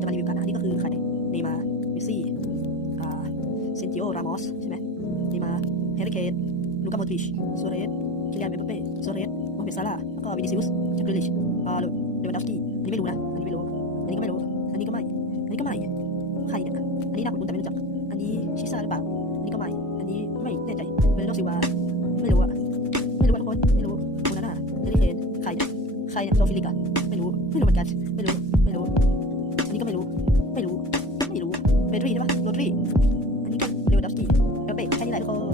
จะมารีวิวกันนะนี่ก็คือใครเนย์มาร์เมสซี่เซนติโอรามอสใช่ไหมเนย์มาร์แฮร์รี่เคนลูก้าโมดริชซัวเรสคิลิอันเอ็มบัปเป้ซัวเรสโมฮัมเหม็ดซาลาห์แล้วก็วินิซิอุสแจ็คกริลิชเลวันดอฟสกี้อันนี้ไม่รู้นะอันนี้ไม่รู้อันนี้ก็ไม่รู้อันนี้ก็ไม่อันนี้ก็ไม่ใครเนี่ยอันนี้น่าคุ้นแต่ไม่รู้จักอันนี้ชิซ่าหรือเปล่าอันนี้ก็ไม่อันนี้ไม่แน่ใจเบรโนซิลวาไม่รู้อะไม่รู้ทุกคนไม่รู้โมนาน่าแฮร์รี่เคนใครเนี่ยโดฟิลิกอะไม่รู้เหมือนกันไม่รู้อันนี้ก็ไม่รู้เบดรี่ใช่ปะโรดรี่อันนี้ก็เลวันดอฟสกี้เบเป้แค่นี้แหละทุกคน